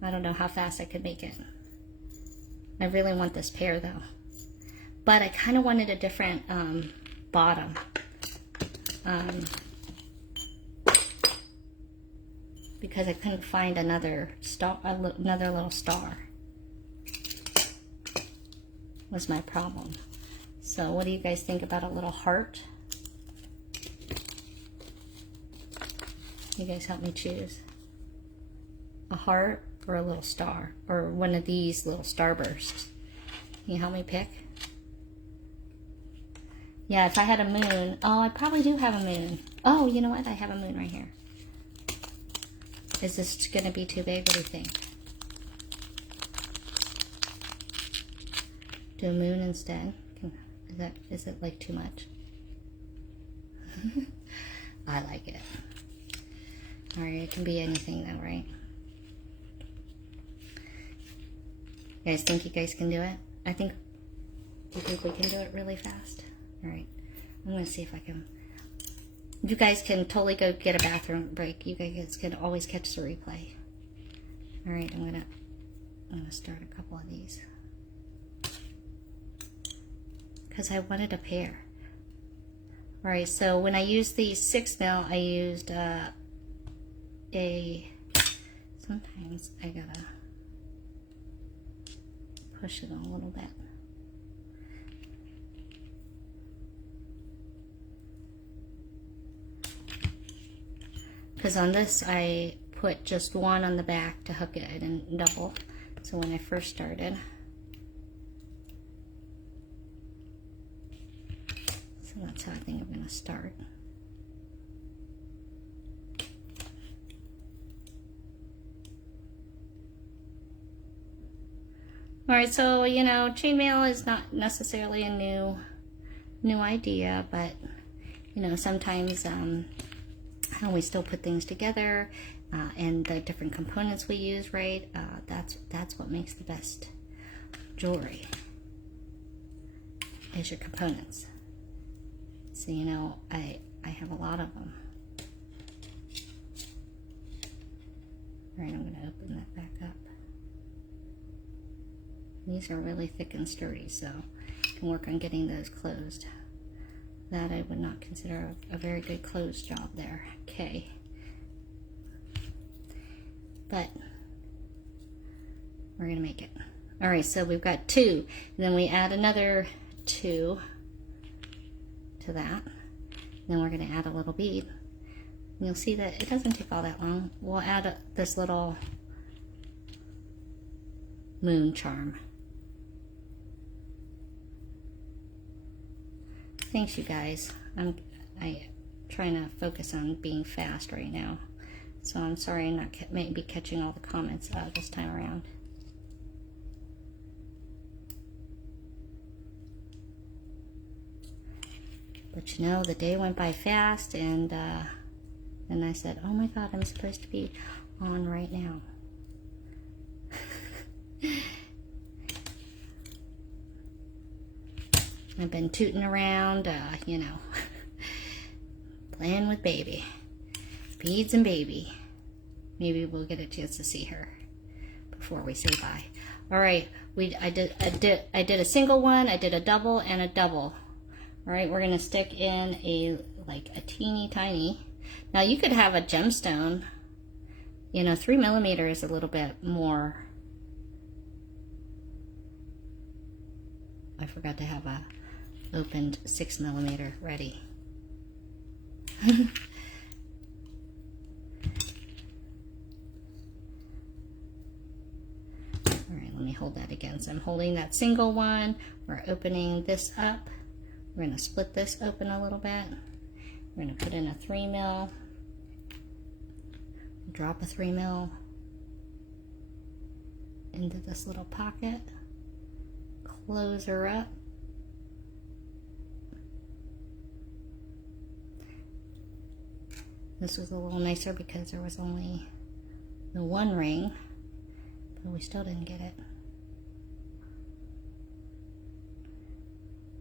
I don't know how fast I could make it. I really want this pair though. But I kind of wanted a different bottom. Because I couldn't find another little star. Was my problem. So what do you guys think about a little heart? You guys help me choose. A heart or a little star? Or one of these little starbursts? Can you help me pick? Yeah, if I had a moon. Oh, I probably do have a moon. Oh, you know what? I have a moon right here. Is this going to be too big? What do you think? Do a moon instead? Is it like too much? I like it. Alright, it can be anything though, right? You guys think you guys can do it? Do you think we can do it really fast? Alright, I'm gonna see if I can. You guys can totally go get a bathroom break. You guys can always catch the replay. Alright, I'm gonna start a couple of these. Because I wanted a pair. Alright, so when I used the 6 mil, I used sometimes I gotta push it a little bit. Because on this, I put just one on the back to hook it and double. So when I first started. So that's how I think I'm going to start. Alright, so, you know, chainmail is not necessarily a new idea, but, you know, sometimes how we still put things together, and the different components we use, right? That's what makes the best jewelry, is your components. So, you know, I have a lot of them. All right, I'm going to open that back up. These are really thick and sturdy, so I can work on getting those closed. That I would not consider a very good close job there. Okay. But we're going to make it. All right, so we've got 2. And then we add another 2 to that. Then we're going to add a little bead. And you'll see that it doesn't take all that long. We'll add this little moon charm. Thanks, you guys. I'm trying to focus on being fast right now, so I'm sorry I'm not maybe catching all the comments this time around. But you know, the day went by fast, and I said, oh my God, I'm supposed to be on right now. I've been tooting around, you know, playing with baby. Beads and baby. Maybe we'll get a chance to see her before we say bye. All right, I did a single one, I did a double and a double. All right, we're gonna stick in like a teeny tiny. Now you could have a gemstone. You know, 3mm is a little bit more. I forgot to have a opened 6mm ready. All right, let me hold that again. So I'm holding that single one. We're opening this up. We're going to split this open a little bit. We're going to put in a 3mm. Drop a 3mm into this little pocket. Close her up. This was a little nicer because there was only the one ring, but we still didn't get it.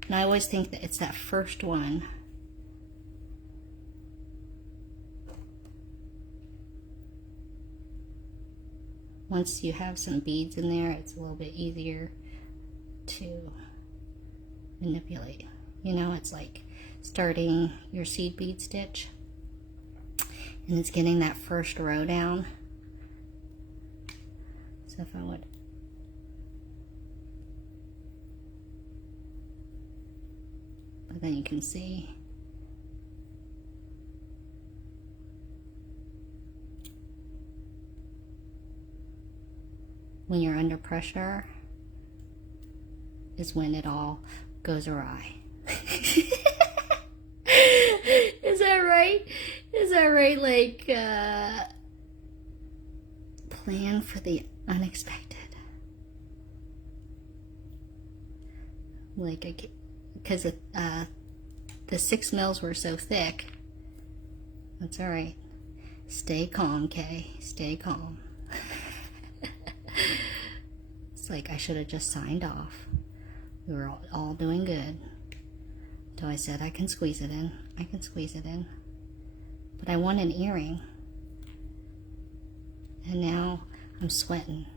And I always think that it's that first one. Once you have some beads in there, it's a little bit easier to manipulate. You know, it's like starting your seed bead stitch, and it's getting that first row down. So if I would but then you can see when you're under pressure is when it all goes awry. Is that right? Is that right? Like, plan for the unexpected. Like, because the 6 mils were so thick. That's all right. Stay calm, Kay. Stay calm. It's like I should have just signed off. We were all doing good. So I said, I can squeeze it in. I can squeeze it in. But I want an earring. And now I'm sweating.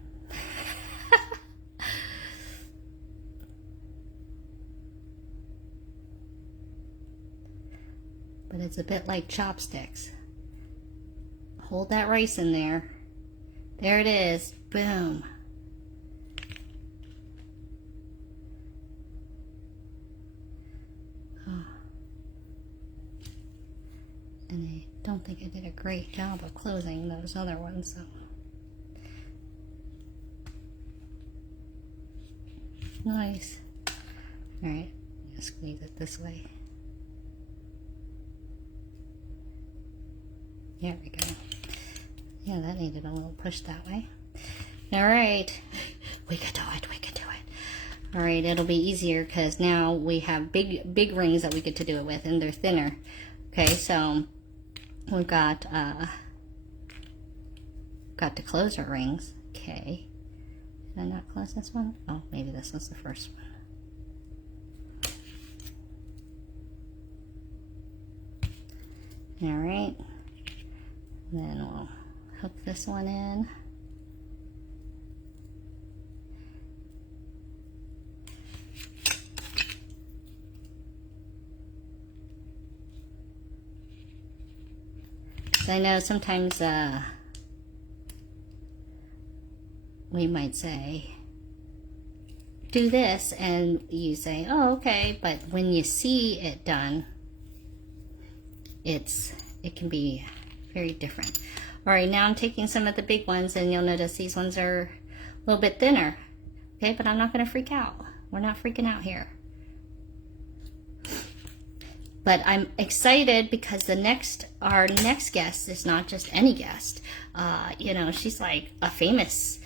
But it's a bit like chopsticks. Hold that rice in there. There it is. Boom. And I don't think I did a great job of closing those other ones, so. Nice. Alright, just squeeze it this way. There we go. Yeah, that needed a little push that way. Alright, we could do it, we could do it. Alright, it'll be easier because now we have big rings that we get to do it with, and they're thinner. Okay, so We've got the closer rings. Okay. Did I not close this one? Oh, maybe this was the first one. All right. Then we'll hook this one in. I know sometimes we might say, do this, and you say, oh, okay, but when you see it done, it can be very different. All right, now I'm taking some of the big ones, and you'll notice these ones are a little bit thinner. Okay, but I'm not going to freak out. We're not freaking out here. But I'm excited because our next guest is not just any guest. You know, she's like a famous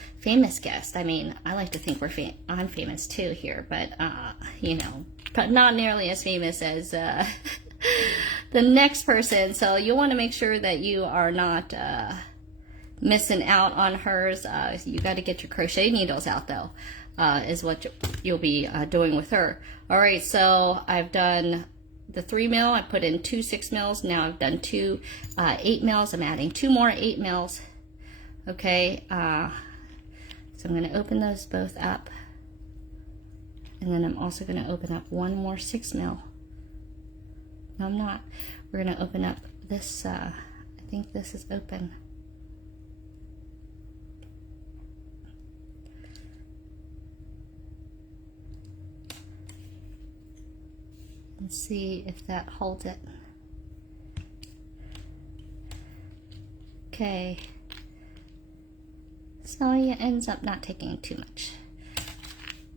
guest. I mean, I like to think I'm famous too here, but you know, but not nearly as famous as the next person. So you'll want to make sure that you are not missing out on hers. You got to get your crochet needles out though, is what you'll be doing with her. All right, so I've done the 3 mil. I put in 2 6 mils. Now I've done 2 8 mils. I'm adding 2 more 8 mils. Okay, so I'm going to open those both up, and then I'm also going to open up 1 more 6 mil. No, I'm not. We're going to open up this. I think this is open. Let's see if that holds it. Okay. So it ends up not taking too much.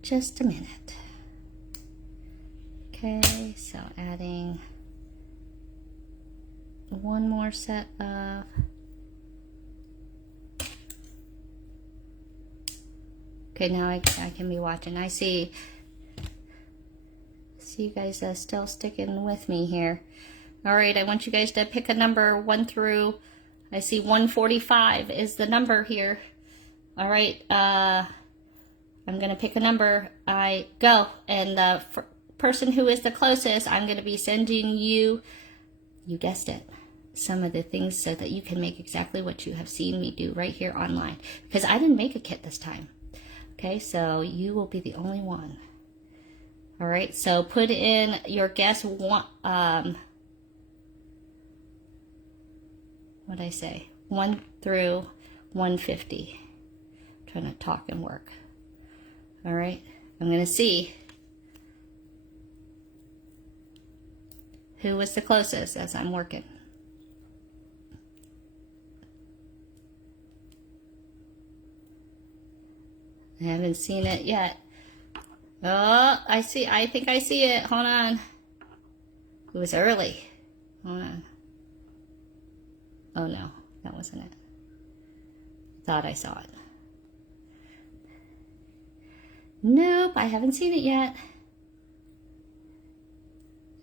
Just a minute. Okay, so adding 1 more set of okay, now I can be watching. I see you guys still sticking with me here. All right, I want you guys to pick a number 1 through, I see 145 is the number here. All right, I'm gonna pick a number. I go, and the person who is the closest, I'm gonna be sending you guessed it, some of the things so that you can make exactly what you have seen me do right here online, because I didn't make a kit this time. Okay, so you will be the only one. All right, so put in your guess. What'd I say? 1 through 150. I'm trying to talk and work. All right, I'm gonna see who was the closest as I'm working. I haven't seen it yet. Oh, I think I see it. Hold on. It was early. Hold on. Oh no, that wasn't it. Thought I saw it. Nope, I haven't seen it yet.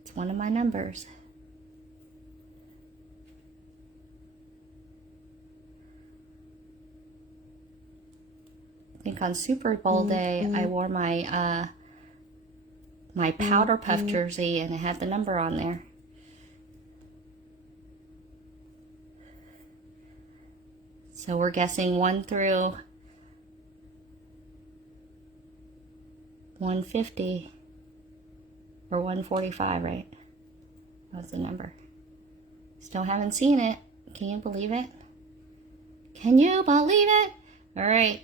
It's one of my numbers. I think on Super Bowl day, I wore my my powder puff jersey, and it had the number on there. So we're guessing 1 through 150 or 145, right? That was the number. Still haven't seen it. Can you believe it? Can you believe it? All right.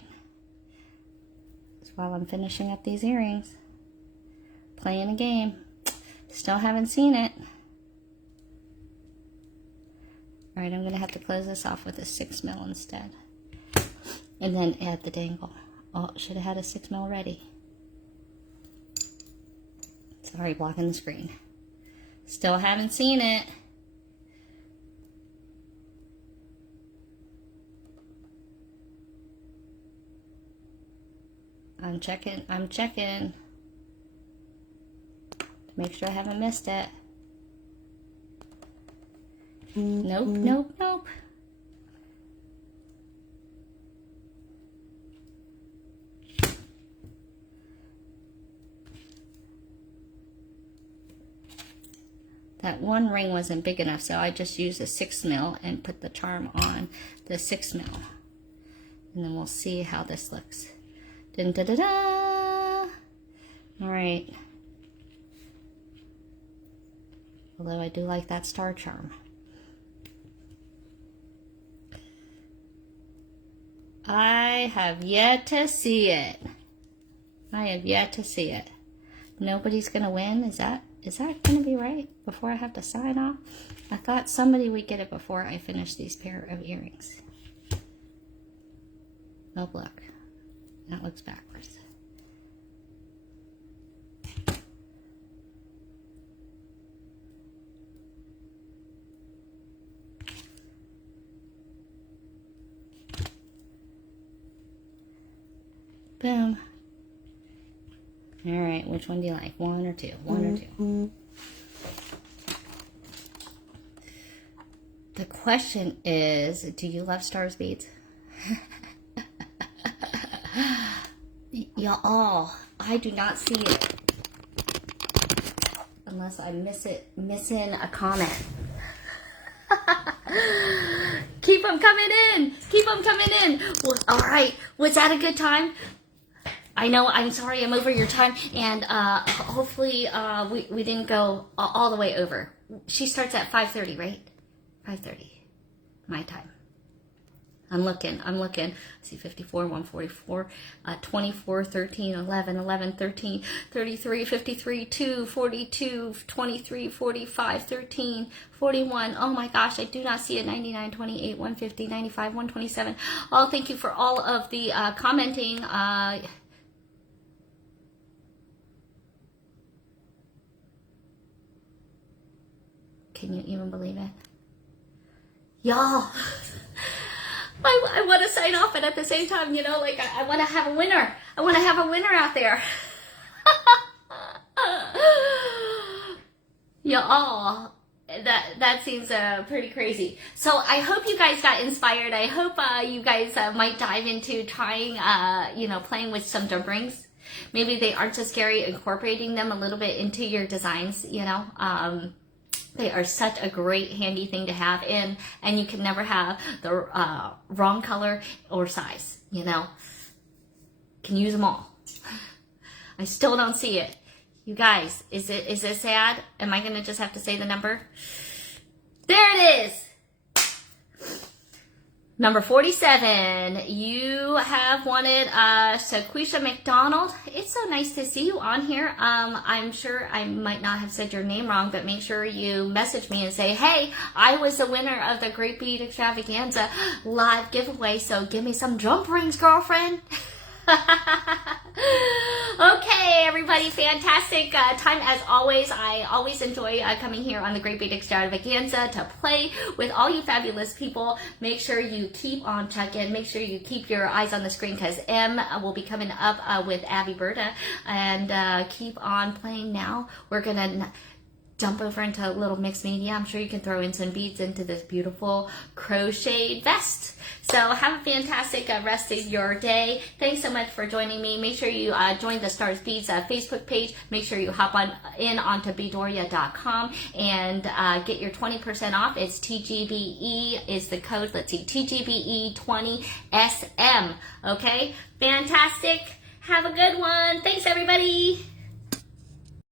While I'm finishing up these earrings, playing a game. Still haven't seen it. All right, I'm gonna have to close this off with a 6 mil instead, and then add the dangle. Oh, should have had a 6 mil ready. Sorry, blocking the screen. Still haven't seen it. I'm checking to make sure I haven't missed it. Nope, nope, nope. That one ring wasn't big enough, so I just used a 6 mil and put the charm on the 6 mil. And then we'll see how this looks. Dun, da, da, da. All right. Although I do like that star charm. I have yet to see it. I have yet to see it. Nobody's gonna win. Is that gonna be right before I have to sign off? I thought somebody would get it before I finish these pair of earrings. Oh, look. That looks backwards. Boom. All right, which one do you like? One or two? One or two? The question is, do you love stars beads? Y'all, I do not see it. Unless I missing a comment. Keep them coming in. Keep them coming in. Well, all right. Was that a good time? I know, I'm sorry I'm over your time, and hopefully we didn't go all the way over. She starts at 5:30, right? 5:30, my time. I'm looking. I see 54, 144, 24, 13, 11, 11, 13, 33, 53, 2, 42, 23, 45, 13, 41. Oh my gosh, I do not see it. 99, 28, 150, 95, 127. Oh, thank you for all of the commenting. Can you even believe it? Y'all, I want to sign off, but at the same time, you know, like I want to have a winner. I want to have a winner out there. Y'all, that seems pretty crazy. So I hope you guys got inspired. I hope you guys might dive into trying, you know, playing with some jumprings. Maybe they aren't so scary, incorporating them a little bit into your designs, you know. They are such a great handy thing to have in, and you can never have the wrong color or size, you know. Can use them all. I still don't see it. You guys, is it sad? Am I gonna just have to say the number? There it is. Number 47, you have wanted Shaquisha McDonald. It's so nice to see you on here. I'm sure I might not have said your name wrong, but make sure you message me and say, hey, I was the winner of the Great Bead Extravaganza live giveaway, so give me some jump rings, girlfriend. Okay, everybody, fantastic time as always. I always enjoy coming here on the Great Bead Extravaganza to play with all you fabulous people. Make sure you keep on checking. Make sure you keep your eyes on the screen, because M will be coming up with Abby Berta, and keep on playing now. We're gonna jump over into a little mixed media. I'm sure you can throw in some beads into this beautiful crocheted vest. So have a fantastic rest of your day. Thanks so much for joining me. Make sure you join the Stars Beads Facebook page. Make sure you hop onto beadoria.com and get your 20% off. It's TGBE is the code. Let's see, TGBE 20SM. Okay, fantastic. Have a good one. Thanks, everybody.